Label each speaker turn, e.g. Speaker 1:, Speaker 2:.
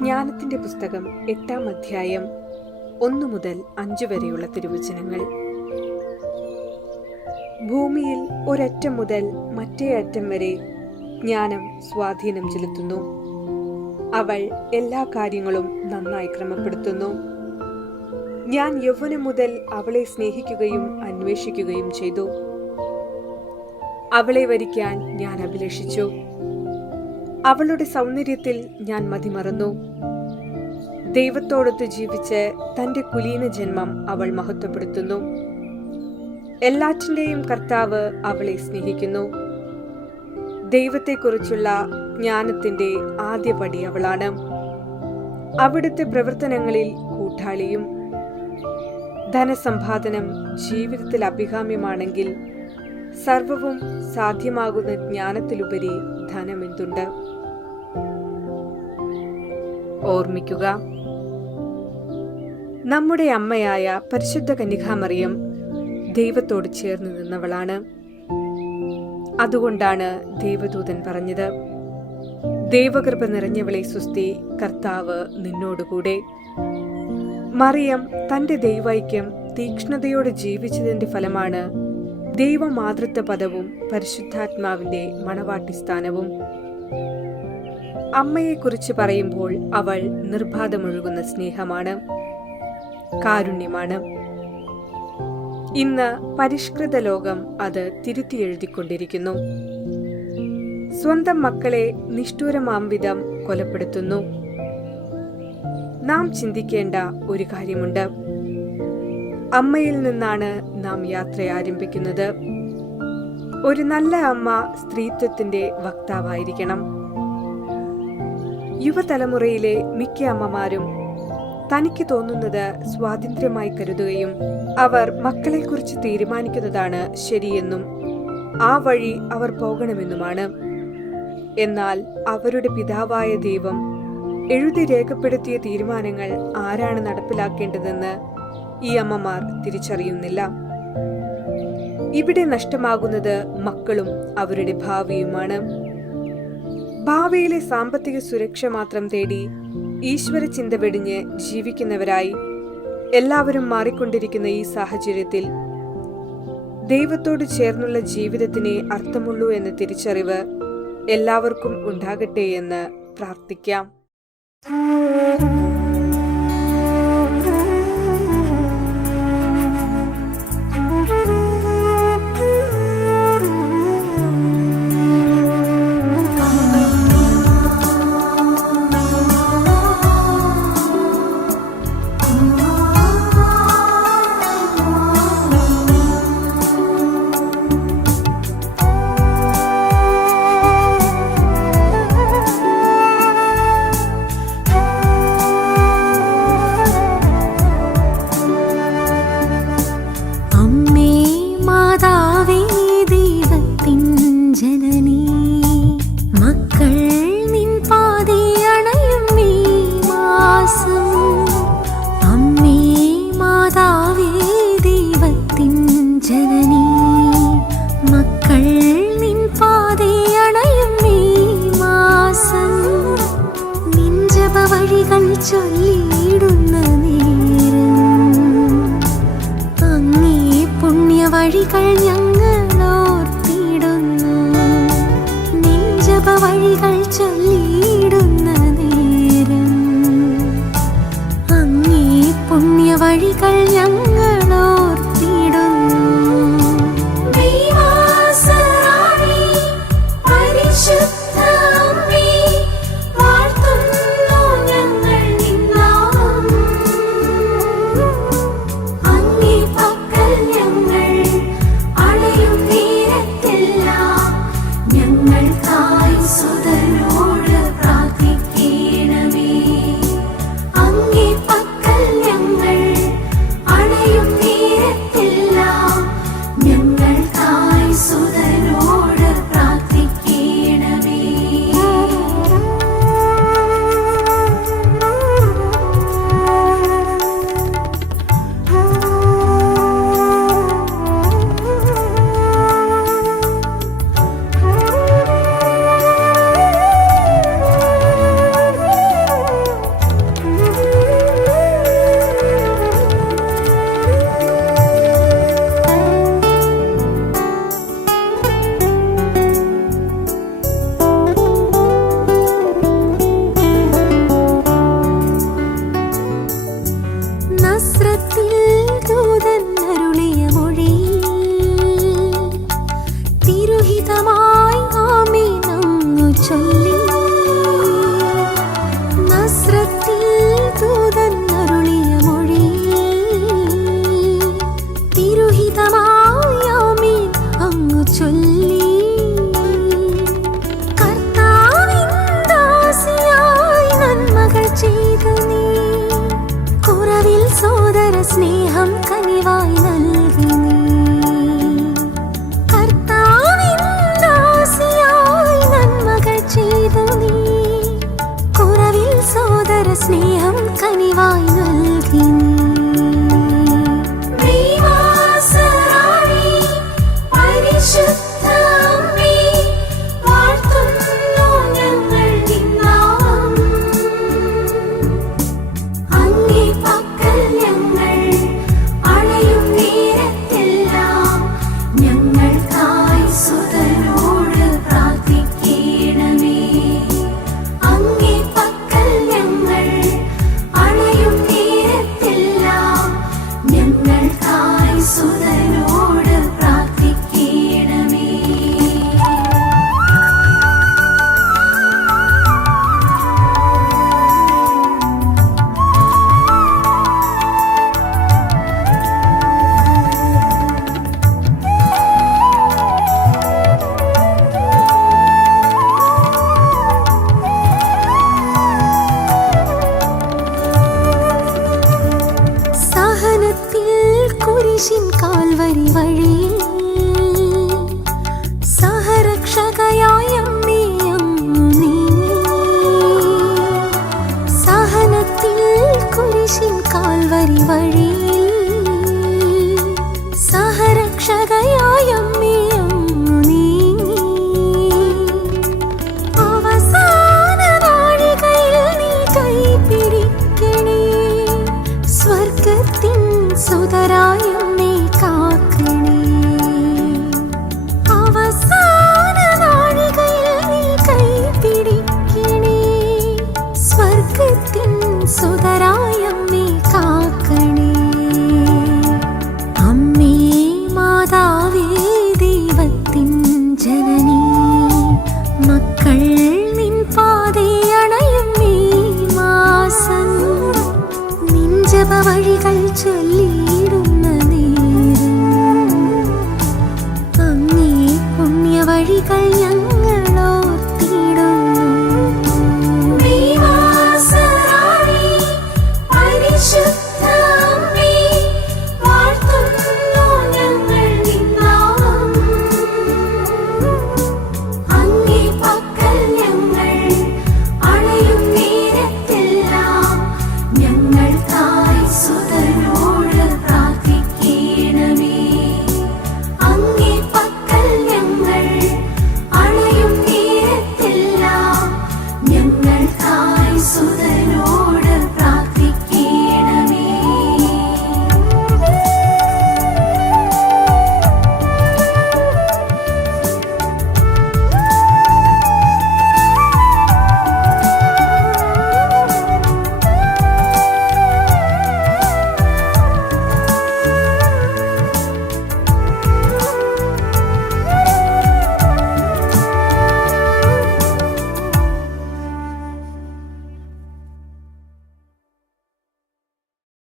Speaker 1: ജ്ഞാനത്തിന്റെ പുസ്തകം എട്ടാം അധ്യായം ഒന്നു മുതൽ അഞ്ചു വരെയുള്ള തിരുവചനങ്ങൾ. ഭൂമിയിൽ ഒരറ്റം മുതൽ മറ്റേ അറ്റം വരെ ജ്ഞാനം സ്വാധീനം ചെലുത്തുന്നു. അവൾ എല്ലാ കാര്യങ്ങളും നന്നായി ക്രമപ്പെടുത്തുന്നു. ഞാൻ യൗവനം മുതൽ അവളെ സ്നേഹിക്കുകയും അന്വേഷിക്കുകയും ചെയ്തു. അവളെ വരിക്കാൻ ഞാൻ അഭിലഷിച്ചു. അവളുടെ സൗന്ദര്യത്തിൽ ഞാൻ മതിമറന്നു. ദൈവത്തോടൊത്ത് ജീവിച്ച് തന്റെ കുലീന ജന്മം അവൾ മഹത്വപ്പെടുത്തുന്നു. എല്ലാറ്റിന്റെയും കർത്താവ് അവളെ സ്നേഹിക്കുന്നു. ദൈവത്തെക്കുറിച്ചുള്ള ജ്ഞാനത്തിന്റെ ആദ്യപടി അവളാണ്. അവിടുത്തെ പ്രവർത്തനങ്ങളിൽ കൂട്ടാളിയും. ധനസമ്പാദനം ജീവിതത്തിൽ അഭികാമ്യമാണെങ്കിൽ സർവവും സാധ്യമാകുന്ന ജ്ഞാനത്തിലുപരി ധനമെന്തുണ്ട്? ഓർമ്മിക്കുക. നമ്മുടെ അമ്മയായ പരിശുദ്ധ കന്യകാമറിയം ദൈവത്തോട് ചേർന്ന് നിന്നവളാണ്. അതുകൊണ്ടാണ് ദൈവദൂതൻ പറഞ്ഞത് ദൈവകൃപ നിറഞ്ഞവളെ സുസ്തി കർത്താവ് നിന്നോടുകൂടെ. മറിയം തന്റെ ദൈവൈക്യം തീക്ഷ്ണതയോടെ ജീവിച്ചതിന്റെ ഫലമാണ് ദൈവമാതൃത്വ പദവും പരിശുദ്ധാത്മാവിന്റെ മണവാട്ടി സ്ഥാനവും അമ്മയെക്കുറിച്ച് പറയുമ്പോൾ അവൾ നിർബാധമൊഴുകുന്ന സ്നേഹമാണ് കാരുണ്യമാണ്. ഇന്ന് പരിഷ്കൃത ലോകം അത് തിരുത്തി എഴുതിക്കൊണ്ടിരിക്കുന്നു. സ്വന്തം മക്കളെ നിഷ്ഠൂരമാം വിധം കൊലപ്പെടുത്തുന്നു. നാം ചിന്തിക്കേണ്ട ഒരു കാര്യമുണ്ട്. അമ്മയിൽ നിന്നാണ് നാം യാത്ര ആരംഭിക്കുന്നത്. ഒരു നല്ല അമ്മ സ്ത്രീത്വത്തിന്റെ വക്താവായിരിക്കണം. യുവതലമുറയിലെ മിക്ക അമ്മമാരും തനിക്ക് തോന്നുന്നത് സ്വാതന്ത്ര്യമായി കരുതുകയും അവർ മക്കളെക്കുറിച്ച് തീരുമാനിക്കുന്നതാണ് ശരിയെന്നും ആ വഴി അവർ പോകണമെന്നുമാണ്. എന്നാൽ അവരുടെ പിതാവായ ദൈവം എഴുതി രേഖപ്പെടുത്തിയ തീരുമാനങ്ങൾ ആരാണ് നടപ്പിലാക്കേണ്ടതെന്ന് ഈ അമ്മമാർ തിരിച്ചറിയുന്നില്ല. ഇവിടെ നഷ്ടമാകുന്നത് മക്കളും അവരുടെ ഭാവിയുമാണ്. ഭാവിയിലെ സാമ്പത്തിക സുരക്ഷ മാത്രം തേടി ഈശ്വര ചിന്ത വെടിഞ്ഞ് ജീവിക്കുന്നവരായി എല്ലാവരും മാറിക്കൊണ്ടിരിക്കുന്ന ഈ സാഹചര്യത്തിൽ ദൈവത്തോട് ചേർന്നുള്ള ജീവിതത്തിനെ അർത്ഥമുള്ളൂ എന്ന തിരിച്ചറിവ് എല്ലാവർക്കും ഉണ്ടാകട്ടെ എന്ന് പ്രാർത്ഥിക്കാം.
Speaker 2: ചൊല്ലിയിടുന്ന നേരം. അങ്ങേ പുണ്യ വഴികൾ ഞങ്ങൾ ഓർത്തിടുന്നു നെഞ്ചപ വഴികൾ ചൊല്ലിയിടുന്ന നേരം. അങ്ങേ പുണ്യ വഴികൾ ഞങ്ങൾ കുരിശിൻ കാൽവരി വഴിയിൽ സഹരക്ഷകയായ അമ്മേ 你看呀。